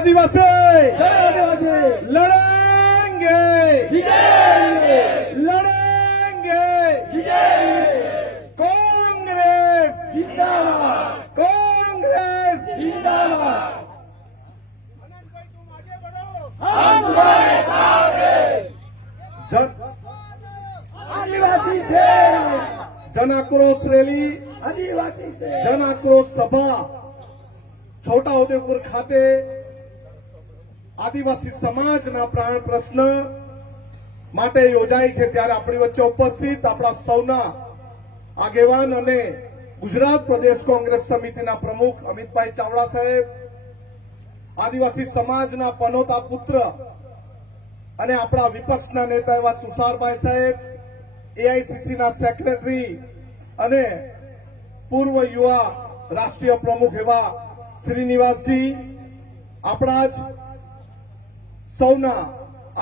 आदिवासी आदिवासी लड़ेंगे जीतेंगे लड़ेंगे जीतेंगे कांग्रेस जिंदाबाद कांग्रेस जिंदाबाद हम तुम्हारे साथ हैं जन आदिवासी से जन आक्रोश रैली आदिवासी से जन आक्रोश सभा છોટાઉદેપુર ખાતે આદિવાસી સમાજના પ્રાણ પ્રશ્ન માટે યોજાઈ છે ત્યારે આપણી વચ્ચે ઉપસ્થિત આપણા સૌના આગેવાન અને ગુજરાત પ્રદેશ કોંગ્રેસ સમિતિના પ્રમુખ અમિતભાઈ ચાવડા સાહેબ, આદિવાસી સમાજના પનોતા પુત્ર અને આપણા વિપક્ષના નેતા એવા તુષારભાઈ સાહેબ, એઆઈસીસીના સેક્રેટરી અને પૂર્વ યુવા રાષ્ટ્રીય પ્રમુખ એવા શ્રીનિવાસજી, આપણા જ સૌના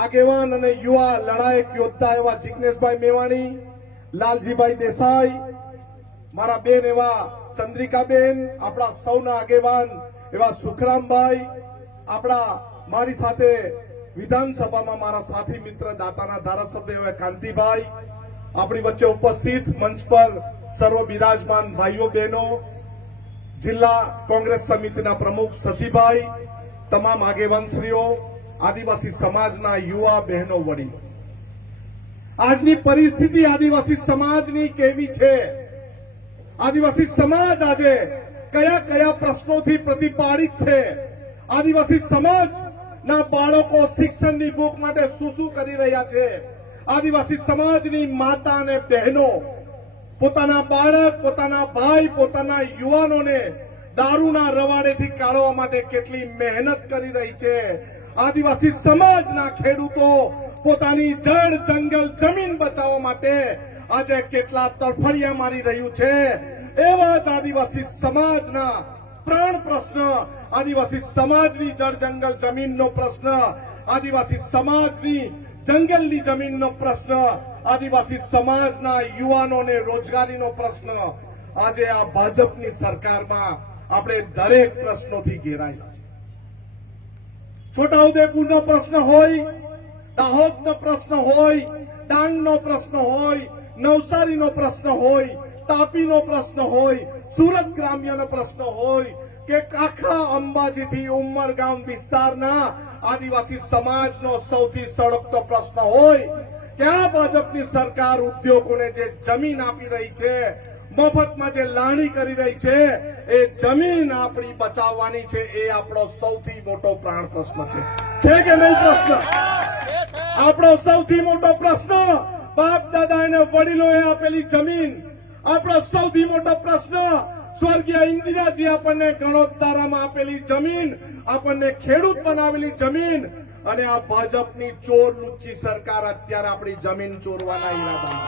આગેવાન અને યુવા લડાયક યોદ્ધા એવા જિગ્નેશભાઈ મેવાણી, લાલજીભાઈ દેસાઈ, મારા બેન એવા ચંદ્રિકાબેન, આપણા સૌના આગેવાન એવા સુખરામભાઈ, આપણા મારી સાથે વિધાનસભામાં મારા સાથી મિત્ર દાતાના ધારાસભ્ય એવા કાંતિભાઈ, આપણી વચ્ચે ઉપસ્થિત મંચ પર સર્વ બિરાજમાન ભાઈઓ બહેનો, જિલ્લા કોંગ્રેસ સમિતિના પ્રમુખ શશીભાઈ, તમામ આગેવાનશ્રીઓ, આદિવાસી સમાજના યુવા બહેનો વડીલો, આજની પરિસ્થિતિ આદિવાસી સમાજની કેવી છે? આદિવાસી સમાજ આજે કયા કયા પ્રશ્નોથી પ્રતિપાદિત છે? આદિવાસી સમાજના બાળકો શિક્ષણની ભૂખ માટે શું શું કરી રહ્યા છે? આદિવાસી સમાજની માતા અને બહેનો પોતાના બાળક, પોતાના ભાઈ, પોતાના યુવાનોને દારૂના રવાડેથી કાઢવા માટે કેટલી મહેનત કરી રહી છે? આદિવાસી સમાજના ખેડૂતો પોતાની જળ, જંગલ, જમીન બચાવવા માટે આજે કેટલા તડફડિયા મારી રહ્યું છે? એવા જ આદિવાસી સમાજના પ્રાણ પ્રશ્ન, આદિવાસી સમાજની જળ, જંગલ, જમીનનો પ્રશ્ન, આદિવાસી સમાજની જંગલની જમીનનો પ્રશ્ન, આદિવાસી સમાજના યુવાનોને રોજગારીનો પ્રશ્ન આજે આ ભાજપની સરકારમાં આપણે દરેક પ્રશ્નોથી ઘેરાયેલા છે. છોટાઉદેપુરનો પ્રશ્ન હોય, દાહોદનો પ્રશ્ન હોય, ડાંગનો પ્રશ્ન હોય, નવસારીનો પ્રશ્ન હોય, તાપીનો પ્રશ્ન હોય, સુરત ગ્રામ્યનો પ્રશ્ન હોય કે આખા અંબાજીથી ઉમરગામ વિસ્તારના આદિવાસી સમાજનો સૌથી સળગતો પ્રશ્ન હોય કે આ ભાજપની સરકાર ઉદ્યોગોને જે જમીન આપી રહી છે, મફતમાં જે લાણી કરી રહી છે, એ જમીન આપણી બચાવવાની છે, એ આપણો સૌથી મોટો પ્રાણ પ્રશ્ન છે કે નહીં? પ્રશ્ન આપણો સૌથી મોટો પ્રશ્ન બાપ દાદા અને વડીલોએ આપેલી જમીન, આપણો સૌથી મોટો પ્રશ્ન સ્વર્ગીય ઇન્દિરાજી આપણને ગણોત્તરામાં આપેલી જમીન, આપણને ખેડૂત બનાવેલી જમીન, અને આ ભાજપની ચોર લુચ્ચી સરકાર અત્યારે આપણી જમીન ચોરવાના ઈરાદામાં.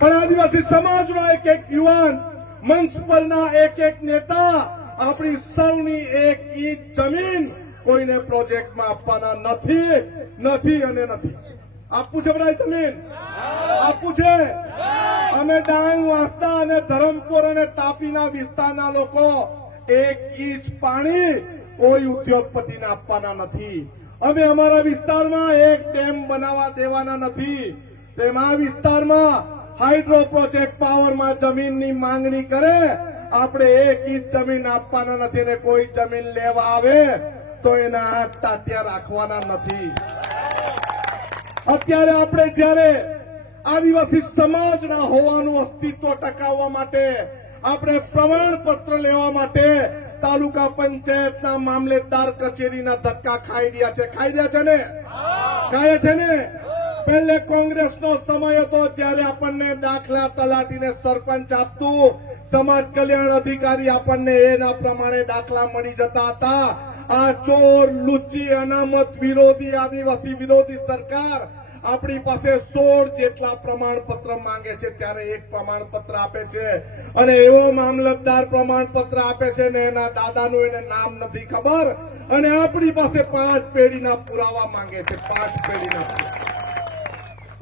પણ આદિવાસી સમાજનો એક એક યુવાન, મંચ પરના એક એક નેતા આપણી સૌની એક ઈંચ જમીન કોઈને પ્રોજેક્ટમાં આપવાના નથી અને નથી. આપવું છે બધાય જમીન? આપવું છે? અમે ડાંગ, વાંસદા અને ધરમપુર અને તાપીના વિસ્તારના લોકો એક ઈંચ પાણી કોઈ ઉદ્યોગપતિને આપવાના નથી. અમે અમારા વિસ્તારમાં એક ડેમ બનાવવા દેવાના નથી. તેમાં વિસ્તારમાં હાઇડ્રો પ્રોજેક્ટ પાવરમાં જમીનની માંગણી કરે, આપણે એક ઇંચ જમીન આપવાના નથી ને કોઈ જમીન લેવા આવે તો એના હાથ ટાટિયા રાખવાના નથી. અત્યારે આપણે જ્યારે આદિવાસી સમાજના હોવાનું અસ્તિત્વ ટકાવવા માટે, આપણે પ્રમાણપત્ર લેવા માટે તાલુકા પંચાયતના મામલેદાર કચેરીના ધક્કા ખાઈ રહ્યા છે. ખાઈ રહ્યા છે ને? ખાય છે ને? પહેલે કોંગ્રેસનો સમય હતો જ્યારે આપણને દાખલા તલાટીને સરપંચ આપતું, સમાજ કલ્યાણ અધિકારી આપણને એના પ્રમાણે દાખલા મળી જતા હતા. આ ચોર, લુચ્ચી, અનામત વિરોધી, આદિવાસી વિરોધી સરકાર આપણી પાસે 16 જેટલા પ્રમાણપત્ર માંગે છે, ત્યારે એક પ્રમાણપત્ર આપે છે અને એવો મામલતદાર પ્રમાણપત્ર આપે છે ને એના દાદાનું એને નામ નથી ખબર, અને આપણી પાસે 5 પેઢીના પુરાવા માંગે છે. 5 પેઢીના.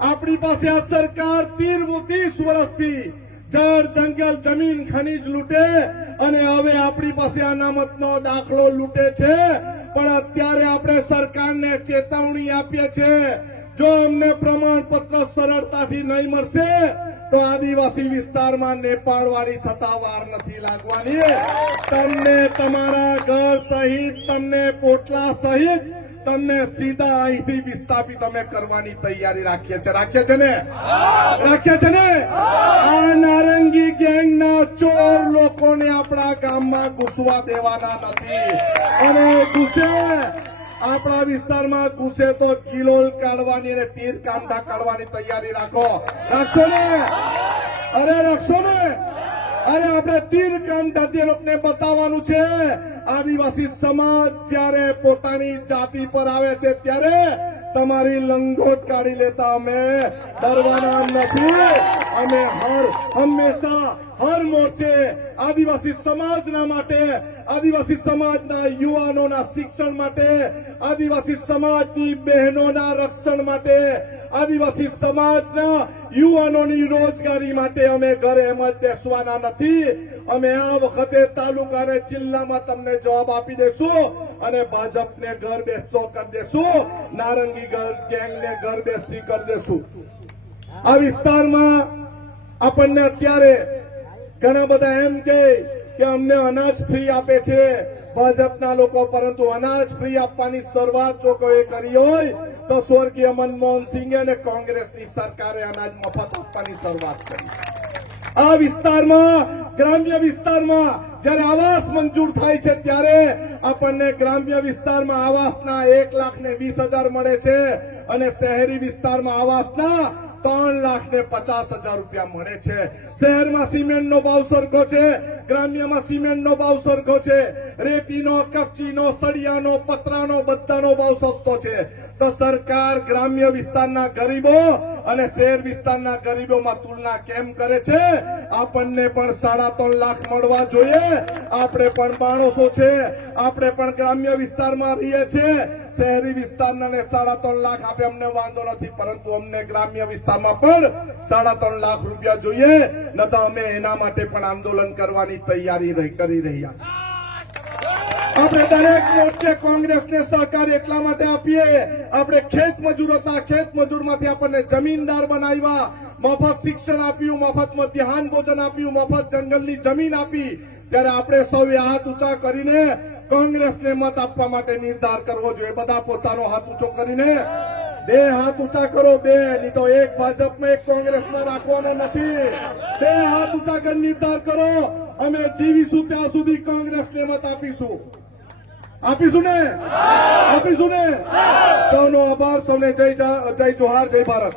આપણી પાસે આ સરકાર 30 વર્ષથી જળ, જંગલ, જમીન, ખનીજ લૂંટે અને હવે આપણી પાસે અનામતનો દાખલો લૂંટે છે પણ અત્યારે આપણે સરકારને ચેતવણી આપીએ છીએ, જો અમને પ્રમાણપત્ર સરળતાથી નહીં મળશે તો આદિવાસી વિસ્તારમાં નેપાળ વાળી થતા વાર નથી લાગવાની. તમને તમારા ઘર સહિત, તમને પોટલા સહિત તમને સીધા અહીંથી વિસ્થાપિત અમે કરવાની તૈયારી રાખીએ છે ને? આ નારંગી ગેંગના ચોર લોકોને આપણા ગામમાં ઘૂસવા દેવાના નથી. અને ઘૂસે, આપણા વિસ્તારમાં ઘૂસે તો કિલોલ કાઢવાની અને તીર કામઠા કાઢવાની તૈયારી રાખશો ને? રાખશો ને? આપણે તીર કામઠાથી એ લોકોને બતાવવાનું છે, આદિવાસી સમાજ જ્યારે પોતાની જાતિ પર આવે છે ત્યારે તમારી લંગોટ કાઢી લેતા અમે ડરવાના નથી. અમે હંમેશા હર મોરચે આદિવાસી સમાજના માટે, આદિવાસી સમાજના યુવાનોના શિક્ષણ માટે, આદિવાસી સમાજની બહેનોના રક્ષણ માટે, આદિવાસી સમાજના યુવાનોની રોજગારી માટે અમે ઘરે એમ જ બેસવાના નથી. અમે આ વખતે તાલુકા અને જિલ્લામાં તમને જવાબ આપી દેશું અને ભાજપને ઘર બેસતો કરી દેશું, નારંગી ગેંગને ઘર બેસતી કરી દેશું. આ વિસ્તારમાં આપણને અત્યારે ઘણા બધા એમ કે અમને અનાજ ફ્રી આપે છે ભાજપના લોકો, પરંતુ અનાજ ફ્રી આપવાની શરૂઆત જો કોઈ કરી હોય તો સ્વર્ગીય મનમોહન સિંઘે અને કોંગ્રેસની સરકારે અનાજ મફત આપવાની શરૂઆત કરી. આ વિસ્તારમાં, ગ્રામ્ય વિસ્તારમાં જ્યારે આવાસ મંજૂર થાય છે ત્યારે આપણને ગ્રામ્ય વિસ્તારમાં આવાસના 1,20,000 મળે છે અને શહેરી વિસ્તારમાં આવાસના 3,50,000 રૂપિયા મળે છે. શહેરમાં સિમેન્ટનો ભાવ સરખો છે, ગ્રામ્યમાં સિમેન્ટનો ભાવ સરખો છે, રેતીનો, કપચીનો, સળિયાનો, પતરાનો બધાનો ભાવ સસ્તો છે. તો સરકાર ગ્રામ્ય વિસ્તારના ગરીબો અને શહેર વિસ્તારના ગરીબોમાં તુલના કેમ કરે છે? આપણને પણ 3.5 લાખ મળવા જોઈએ. આપણે પણ માણસો છે, આપણે પણ ગ્રામ્ય વિસ્તારમાં રહીએ છીએ. શહેરી વિસ્તારના 3.5 લાખ આપે અમને વાંધો નથી, પરંતુ અમને ગ્રામ્ય વિસ્તારમાં પણ 3.5 લાખ રૂપિયા જોઈએ, ન તો અમે એના માટે પણ આંદોલન કરવાની તૈયારી કરી રહ્યા છીએ. આપણે દરેક મોરચે કોંગ્રેસને સહકાર એટલા માટે આપીએ, આપણે ખેત મજૂર હતા, ખેત મજૂરમાંથી આપણને જમીનદાર બનાવ્યા, મફત શિક્ષણ આપ્યું, મફત મધ્યાહન ભોજન આપ્યું, મફત જંગલની જમીન આપી. ત્યારે આપણે સૌએ હાથ ઊંચા કરીને કોંગ્રેસને મત આપવા માટે નિર્ધાર કરવો જોઈએ. બધા પોતાનો હાથ ઊંચો કરીને 2 હાથ ઊંચા કરો, 2, નહીં તો એક ભાજપમાં એક કોંગ્રેસમાં રાખવાનો નથી. 2 હાથ ઊંચા કરી નિર્ધાર કરો, અમે જીવીશું ત્યાં સુધી કોંગ્રેસને મત આપીશું. આપીશું ને? સૌનો આભાર, સૌને જય જોહાર, જય ભારત.